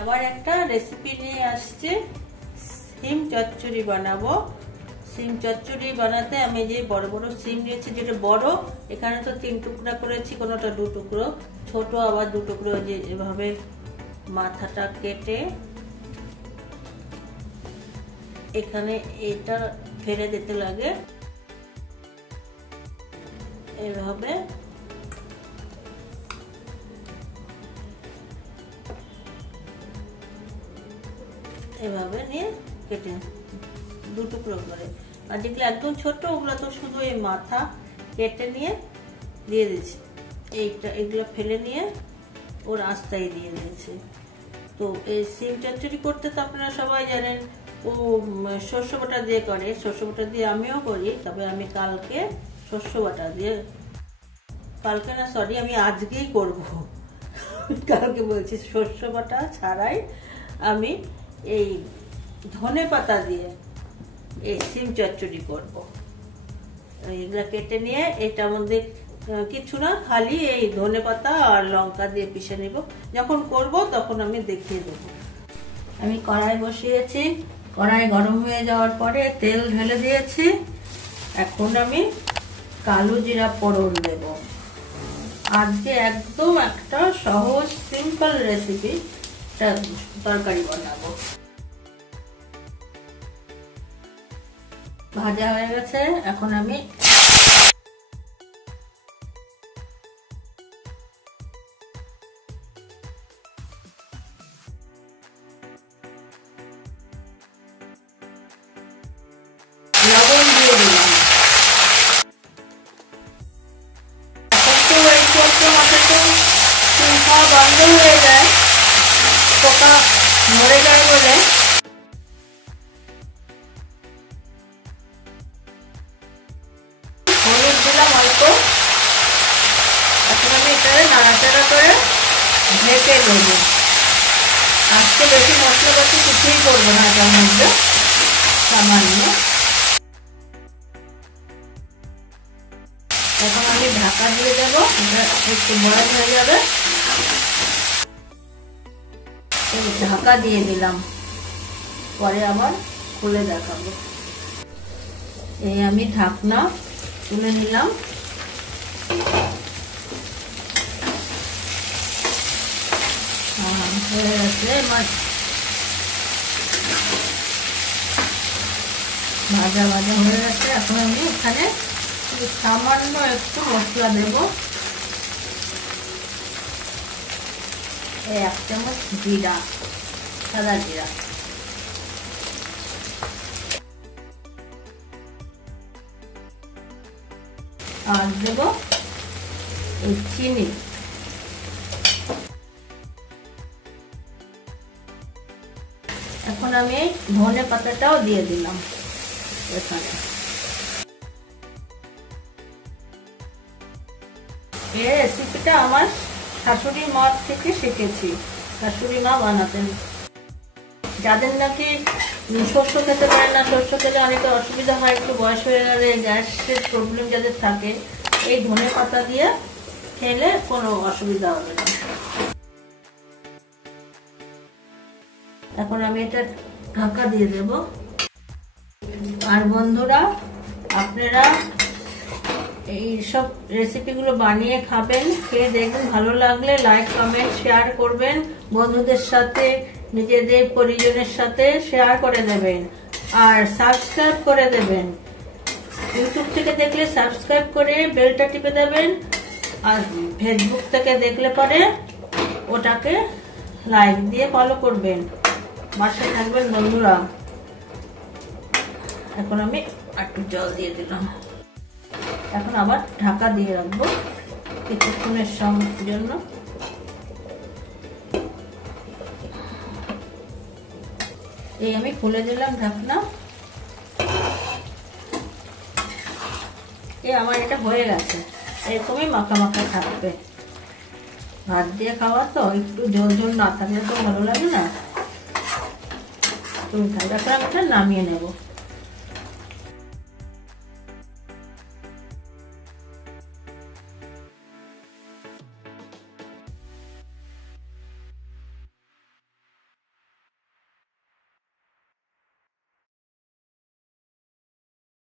আবার একটা রেসিপি নিয়ে আসছে, সিম চচ্চড়ি বানাবো। সিম চচ্চড়ি বানাতে আমি যে বড় বড় সিম নিয়েছি, যেটা বড়, এখানে তো 3 টুকরা করেছি, কোনোটা 2 টুকরো, ছোট আবার 2 টুকরো। যে এভাবে মাথাটা কেটে এখানে এটা ফেলে দিতে লাগে, এভাবে এভাবে নিয়ে কেটে 2 টুকরো করে। আর যেগুলো একদম ছোট, ওগুলো তো শুধু এই মাথা কেটে নিয়ে দিয়ে দিচ্ছি। এগুলো ফেলে নিয়ে ওর আস্তায় দিয়ে দিয়েছি। তো এই সিম চচ্চড়ি করতে তো আপনারা সবাই জানেন, ও সর্ষ বাটা দিয়ে করে। সর্ষ বাটা দিয়ে আমিও করি, তবে আমি কালকে সর্ষ বাটা দিয়ে, কালকে না সরি, আমি আজকেই করব। কালকে বলছি, সর্ষ বাটা ছাড়াই আমি এই ধনে পাতা দিয়ে এই সিম চচ্চড়ি করবো। এগুলা কেটে নিয়ে এটার মধ্যে কিছু না, খালি এই ধনে পাতা আর লঙ্কা দিয়ে পিষে নেব। যখন করব তখন আমি দেখিয়ে দেবো। আমি কড়াই বসিয়েছি, কড়াই গরম হয়ে যাওয়ার পরে তেল ঢেলে দিয়েছি। এখন আমি কালো জিরা ফোড়ন দেব। আজকে একদম একটা সহজ সিম্পল রেসিপি তরকারি বানাবো। ভাজা হয়ে গেছে, এখন আমি লবণ দিয়ে দিলাম। খাওয়া বন্ধ হয়ে যায়, পোকা মরে যায় বলে হলুদ দিলাম অল্প। এখন আমি এটা নাড়াচাড়া করে ঢেকে দেব। আজকে বেশি মশলাপাতি কিছুই করবো না, এটার মধ্যে সামান্য। এখন আমি ঢাকা দিয়ে দেবো, এটা একটু বয়স হয়ে যাবে। ঢাকা দিয়ে দিলাম, পরে আবার খুলে দেখাবো। এই আমি ঢাকনা তুলে নিলাম। হয়ে গেছে, ভাজা ভাজা হয়ে গেছে। এখন আমি এখানে সামান্য একটু মশলা দেব। 1 চামচ জিরা, সাদা জিরা। আর দেব এই চিনি। এখন আমি ধনে পাতাটাও দিয়ে দিলাম এখানে। এই রেসিপিটা আমার শাশুড়ি মা থেকে শিখেছি, শাশুড়ি মা বানাতেন। যাদের নাকি শস্য খেতে পারে না, শস্য খেলে অনেকে অসুবিধা হয়, একটু বয়স হয়ে গেলে গ্যাসের প্রবলেম যাদের থাকে, এই ধনে পাতা দিয়ে খেলে কোনো অসুবিধা হবে না। এখন আমি এটা ঢাকা দিয়ে দেব। আর বন্ধুরা, আপনারা এই সব রেসিপিগুলো বানিয়ে খাবেন, খেয়ে দেখবেন, ভালো লাগলে লাইক কমেন্ট শেয়ার করবেন, বন্ধুদের সাথে নিজেদের পরিজনের সাথে শেয়ার করে দেবেন, আর সাবস্ক্রাইব করে দেবেন। ইউটিউব থেকে দেখলে সাবস্ক্রাইব করে বেলটা টিপে দেবেন, আর ফেসবুক থেকে দেখলে পরে ওটাকে লাইক দিয়ে ফলো করবেন। পাশে থাকবেন বন্ধুরা। এখন আমি একটু জল দিয়ে দিলাম। এখন আবার ঢাকা দিয়ে রাখবো কিছুক্ষণের জন্য। এই আমি খুলে দিলাম ঢাকনা। আমার এটা হয়ে গেছে, এরকমই মাখা মাখা থাকবে। ভাত দিয়ে খাওয়া তো, একটু ঝোল ঝোল না থাকলে তো ভালো লাগে না। তুমি খাই, এখন আমি এটা নামিয়ে নেবো।